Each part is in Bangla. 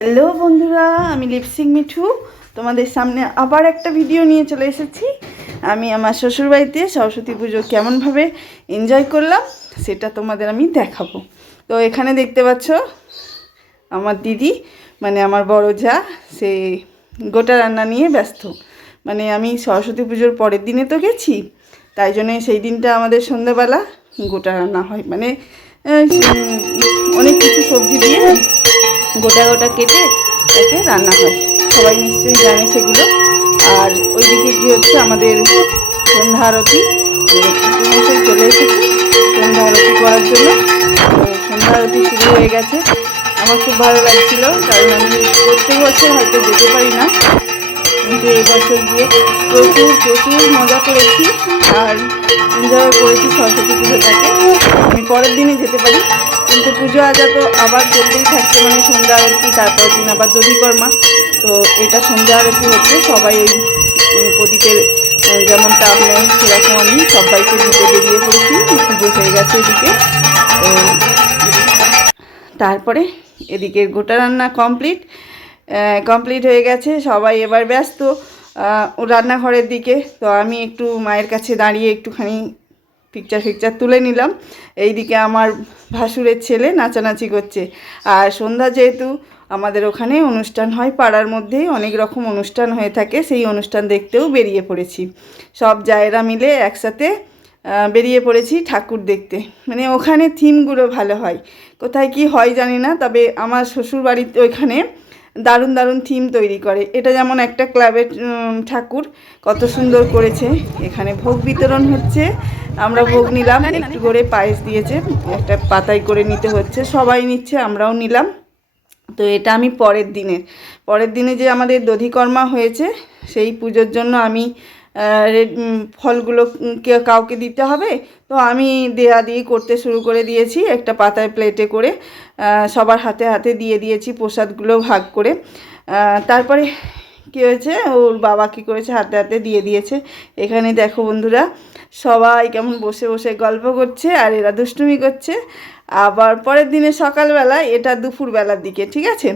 হ্যালো বন্ধুরা, আমি লিপসিং মিঠু তোমাদের সামনে আবার একটা ভিডিও নিয়ে চলে এসেছি। আমি আমার শ্বশুরবাড়িতে সরস্বতী পুজো কেমনভাবে এনজয় করলাম সেটা তোমাদের আমি দেখাবো। তো এখানে দেখতে পাচ্ছ আমার দিদি মানে আমার বড় যা সে গোটা রান্না নিয়ে ব্যস্ত। মানে আমি সরস্বতী পুজোর পরের দিনে তো গেছি, তাই জন্য সেই দিনটা আমাদের সন্ধ্যাবেলা গোটা রান্না হয়। মানে অনেক কিছু সবজি দিয়ে গোটা গোটা কেটে তাকে রান্না হয়, সবাই নিশ্চয়ই জানে সেগুলো। আর ওইদিকে কি হচ্ছে, আমাদের সন্ধ্যা আরতি মশাই চলে এসেছে সন্ধ্যা আরতি করার জন্য। তো সন্ধ্যা আরতি শুরু হয়ে গেছে। আমার খুব ভালো লাগছিল, কারণ আমি প্রত্যেক বছর হয়তো যেতে পারি না, কিন্তু এবছর গিয়ে প্রচুর মজা করেছি আর এনজয় করেছি সরস্বতী পুজোটাকে। আমি পরের দিনে যেতে পারি, কিন্তু পুজো আজা তো আবার চলতেই থাকছে। মানে সন্ধ্যা আরতি, তারপর দিন আবার দধিকর্মা। তো এটা সন্ধ্যা আরতি হচ্ছে, সবাই ওই প্রদীপের যেমন তাপ নেয় সেরকম আমি সবাইকে দিতে বেরিয়ে পড়েছি। পুজো হয়ে গেছে এদিকে। তো তারপরে এদিকে গোটা রান্না কমপ্লিট হয়ে গেছে, সবাই এবার ব্যস্ত রান্নাঘরের দিকে। তো আমি একটু মায়ের কাছে দাঁড়িয়ে একটুখানি পিকচার তুলে নিলাম। এইদিকে আমার ভাসুরের ছেলে নাচানাচি করছে। আর সন্ধ্যা যেহেতু আমাদের ওখানে অনুষ্ঠান হয়, পাড়ার মধ্যেই অনেক রকম অনুষ্ঠান হয়ে থাকে, সেই অনুষ্ঠান দেখতেও বেরিয়ে পড়েছি। সব জায়েরা মিলে একসাথে বেরিয়ে পড়েছি ঠাকুর দেখতে। মানে ওখানে থিমগুলো ভালো হয়, কোথায় কি হয় জানি না, তবে আমার শ্বশুর বাড়িতে ওইখানে দারুণ থিম তৈরি করে। এটা যেমন একটা ক্লাবের ঠাকুর, কত সুন্দর করেছে। এখানে ভোগ বিতরণ হচ্ছে, আমরা ভোগ নিলাম, একটু করে পায়েস দিয়েছে, একটা পাতায় করে নিতে হচ্ছে, সবাই নিচ্ছে, আমরাও নিলাম। তো এটা আমি পরের দিনে যে আমাদের দধিকর্মা হয়েছে সেই পুজোর জন্য আমি ফলগুলো কাউকে দিতে হবে, তো আমি দিয়ে করতে শুরু করে দিয়েছি। একটা পাতায় প্লেটে করে সবার হাতে হাতে দিয়ে দিয়েছি প্রসাদগুলো ভাগ করে। তারপরে কী হয়েছে, ওর বাবা কী করেছে, হাতে হাতে দিয়ে দিয়েছে। এখানে দেখো বন্ধুরা, সবাই কেমন বসে বসে গল্প করছে আর এরা দুষ্টুমি করছে। আবার পরের দিনে সকালবেলা, এটা দুপুরবেলার দিকে, ঠিক আছে,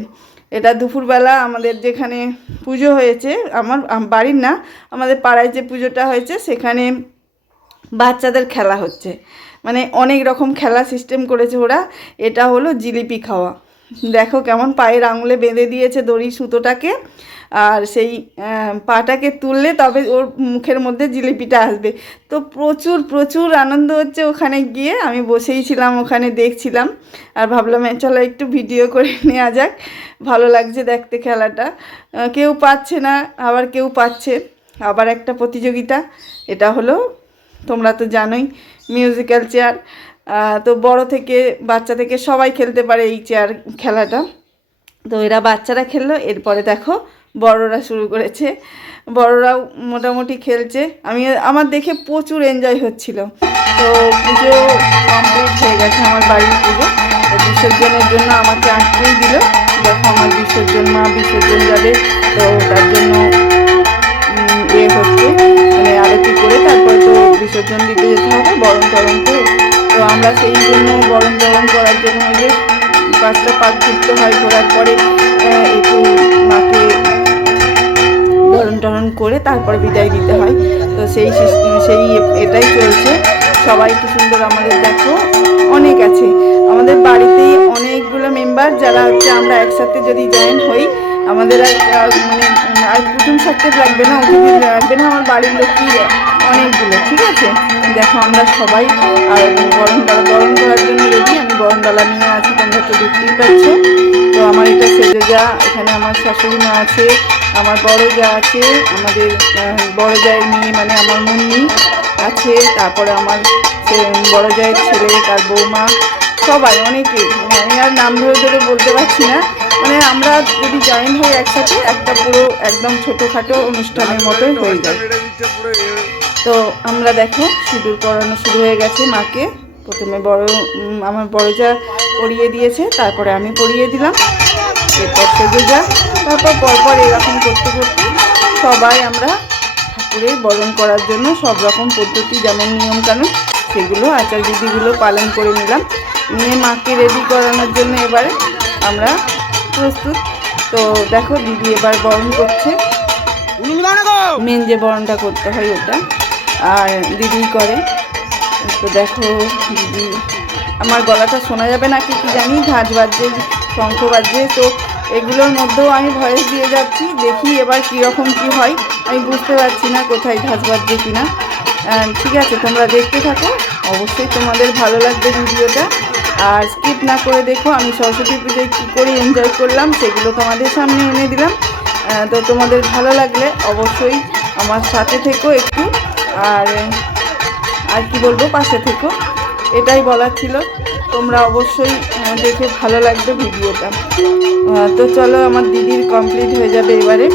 এটা দুপুরবেলা আমাদের যেখানে পুজো হয়েছে, আমার বাড়ির না, আমাদের পাড়ায় যে পুজোটা হয়েছে সেখানে বাচ্চাদের খেলা হচ্ছে। মানে অনেক রকম খেলা সিস্টেম করেছে ওরা। এটা হলো জিলিপি খাওয়া। দেখো কেমন পায়ের আঙুলে বেঁধে দিয়েছে দড়ি সুতোটাকে, আর সেই পাটাকে তুললে তবে ওর মুখের মধ্যে জিলিপিটা আসবে। তো প্রচুর আনন্দ হচ্ছে ওখানে গিয়ে। আমি বসেই ছিলাম ওখানে, দেখছিলাম আর ভাবলাম চলো একটু ভিডিও করে নেওয়া যাক। ভালো লাগছে দেখতে খেলাটা। কেউ পাচ্ছে না, আবার কেউ পাচ্ছে। আবার একটা প্রতিযোগিতা, এটা হলো, তোমরা তো জানোই, মিউজিক্যাল চেয়ার। তো বড় থেকে বাচ্চা থেকে সবাই খেলতে পারে এই চেয়ার খেলাটা। তো এরা বাচ্চারা খেললো, এরপরে দেখো বড়রা শুরু করেছে, বড়রাও মোটামুটি খেলছে। আমার দেখে প্রচুর এনজয় হচ্ছিল। তো পুজো কমপ্লিট হয়ে গেছে, আমার বাড়ির পুজো। তো বিসর্জনের জন্য আমাকে আটকেই দিল। দেখো আমার মা বিসর্জন যাবে, তো তার জন্য হচ্ছে, মানে আরতি করে তারপরে তো বিসর্জন দিতে যেতে হবে বরণ টরণ করে। তো আমরা সেই জন্য বরণ টরণ করার জন্য যে 5টা পাক ঘুরতে হয়, ঘোরার পরে একটু মাকে বরণ টরণ করে তারপরে বিদায় দিতে হয়। তো সেই এটাই চলছে। সবাই কি সুন্দর, আমাদের দেখো অনেক আছে আমাদের বাড়িতেই, অনেকগুলো মেম্বার যারা হচ্ছে আমরা একসাথে যদি জয়েন হই, আমাদের মানে আর কুটুম থাকতে লাগবে না, অতিথি লাগবে না, আমার বাড়ির লোকই অনেকগুলো, ঠিক আছে। দেখো আমরা সবাই আর বরণ করার জন্য রেডি। আমি বরণডালা নিয়ে আছি, তোমরা তো দেখতেই পাচ্ছ। তো আমার এটা সেজে যা, এখানে আমার শাশুড়ি মা আছে, আমার বড় যা আছে, আমাদের বড় জায়ের মেয়ে মানে আমার মুন্নি আছে, তারপরে আমার বড় জায়ের ছেলে, তার বৌমা, সবাই অনেকে, আমি আর নাম ধরে বলতে পারছি না। মানে আমরা যদি জয়েন হই একসাথে, একটা পুরো একদম ছোটোখাটো অনুষ্ঠানের মতোই হয়ে যায়। তো আমরা দেখো সিঁদুর পরানো শুরু হয়ে গেছে মাকে। প্রথমে আমার বড় যা পরিয়ে দিয়েছে, তারপরে আমি পরিয়ে দিলাম, এরপর সেজে যা, তারপর পরপর এরকম করতে করতে সবাই আমরা ঠাকুরের বরণ করার জন্য সব রকম পদ্ধতি, যেমন নিয়মকানুন, সেগুলো আচার বিধিগুলো পালন করে নিলাম। নিয়ে মাকে রেডি করানোর জন্য এবারে আমরা প্রস্তুত। তো দেখো দিদি এবার বরণ করছে, মেন যে বরণটা করতে হয় ওটা আর দিদি করে। তো দেখো দিদি, আমার গলাটা শোনা যাবে না কি জানি, ঝাঁঝ বাজছে, শঙ্খ বাজছে, তো এগুলোর মধ্যেও আমি ভয়েস দিয়ে যাচ্ছি। দেখি এবার কীরকম কি হয়, আমি বুঝতে পারছি না কোথায় ঝাঁঝ বাজছে কিনা। ঠিক আছে, তোমরা দেখতে থাকো, অবশ্যই তোমাদের ভালো লাগবে ভিডিওটা। আর স্কিপ না করে দেখো আমি সরস্বতী পুজোয় কী করে এনজয় করলাম সেগুলো তোমাদের সামনে এনে দিলাম। তো তোমাদের ভালো লাগলে অবশ্যই আমার সাথে থেকো একটু, আর কি বলবো, পাশে থেকো, এটাই বলার ছিল। তোমরা অবশ্যই দেখে ভালো লাগবে ভিডিওটা। তো চলো, আমার দিদির কমপ্লিট হয়ে যাবে এবারে।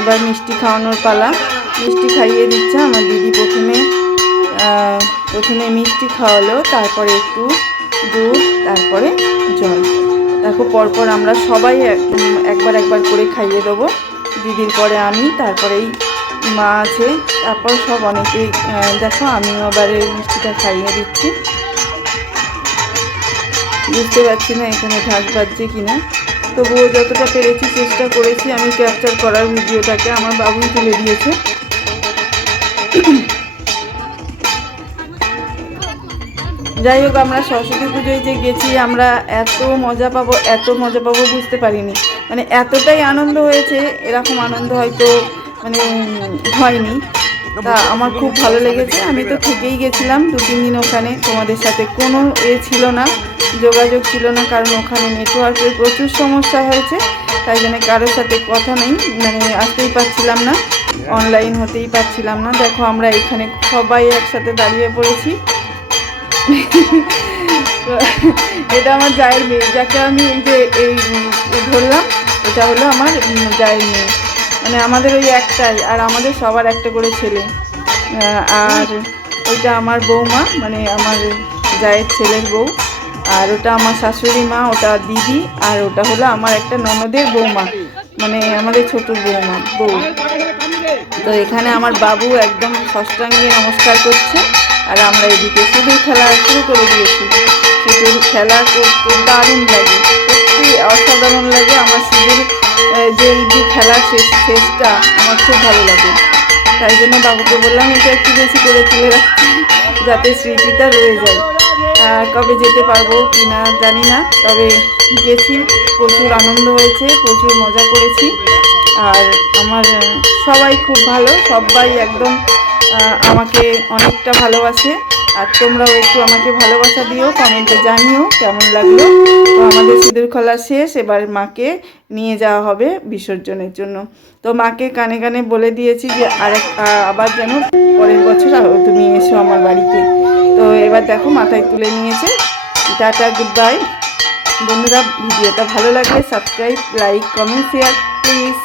এবার মিষ্টি খাওয়ানোর পালা, মিষ্টি খাইয়ে দিচ্ছে আমার দিদি। প্রথমে মিষ্টি খাওয়ালো, তারপরে একটু দুধ, তারপরে জল। দেখো পরপর আমরা সবাই একবার করে খাইয়ে দেবো। দিদির পরে আমি, তারপরেই মা আছে, তারপর সব অনেকেই। দেখো আমিও এবারে মিষ্টিটা খাইয়ে দিচ্ছি। বুঝতে পারছি না এখানে ঢাক বাজছে কিনা, তবুও যতটা পেরেছি চেষ্টা করেছি আমি ক্যাপচার করার ভিডিওটাকে। আমার বাবুই তুলে দিয়েছে। যাই হোক, আমরা সরস্বতী পুজোয় যে গেছি, আমরা এত মজা পাবো বুঝতে পারিনি। মানে এতটাই আনন্দ হয়েছে, এরকম আনন্দ হয়তো মানে হয়নি। তা আমার খুব ভালো লেগেছে। আমি তো থেকেই গেছিলাম 2-3 দিন ওখানে, তোমাদের সাথে কোনো ছিল না, যোগাযোগ ছিল না, কারণ ওখানে নেটওয়ার্কের প্রচুর সমস্যা হয়েছে। তাই জন্য কারোর সাথে কথা নেই, মানে আসতেই পারছিলাম না, অনলাইন হতেই পারছিলাম না। দেখো আমরা এখানে সবাই একসাথে দাঁড়িয়ে পড়েছি। এটা আমার জায়ের মেয়ে, যাকে আমি এই ধরলাম, এটা হলো আমার জায়ের মেয়ে। মানে আমাদের ওই একটাই, আর আমাদের সবার একটা করে ছেলে। আর ওইটা আমার বৌমা, মানে আমার জায়ের ছেলের বউ। আর ওটা আমার শাশুড়ি মা, ওটা দিদি। আর ওটা হলো আমার একটা ননদের বৌমা, মানে আমাদের ছোট বউ। তো এখানে আমার বাবু একদম ষষ্ঠাঙ্গে নমস্কার করছে, আর আমরা এদিকে সিঁদুর খেলা শুরু করে দিয়েছি। সিঁদুর খেলা করতে দারুণ লাগে, সত্যি অসাধারণ লাগে। আমার সিঁদুর যে খেলার শেষটা আমার খুব ভালো লাগে। তাই জন্য বাবুকে বললাম এটা একটু বেশি করে তুলে রাখতে, যাতে স্মৃতিটা রয়ে যায়। কবে যেতে পারবো কি না জানি না, তবে গেছি, প্রচুর আনন্দ হয়েছে, প্রচুর মজা করেছি। আর আমার সবাই খুব ভালো, সবাই একদম আমাকে অনেকটা ভালোবাসে। আর তোমরাও একটু আমাকে ভালোবাসা দিও, কমেন্টে জানিও কেমন লাগলো। তো আমাদের সিঁদুর খেলা শেষ, এবার মাকে নিয়ে যাওয়া হবে বিসর্জনের জন্য। তো মাকে কানে কানে বলে দিয়েছি যে আবার যেন পরের বছর তুমি এসো আমার বাড়িতে। তো এবার দেখো মাথায় তুলে নিয়েছে। টাটা, গুড বাই বন্ধুরা। ভিডিওটা ভালো লাগলে subscribe, like, comment, share please.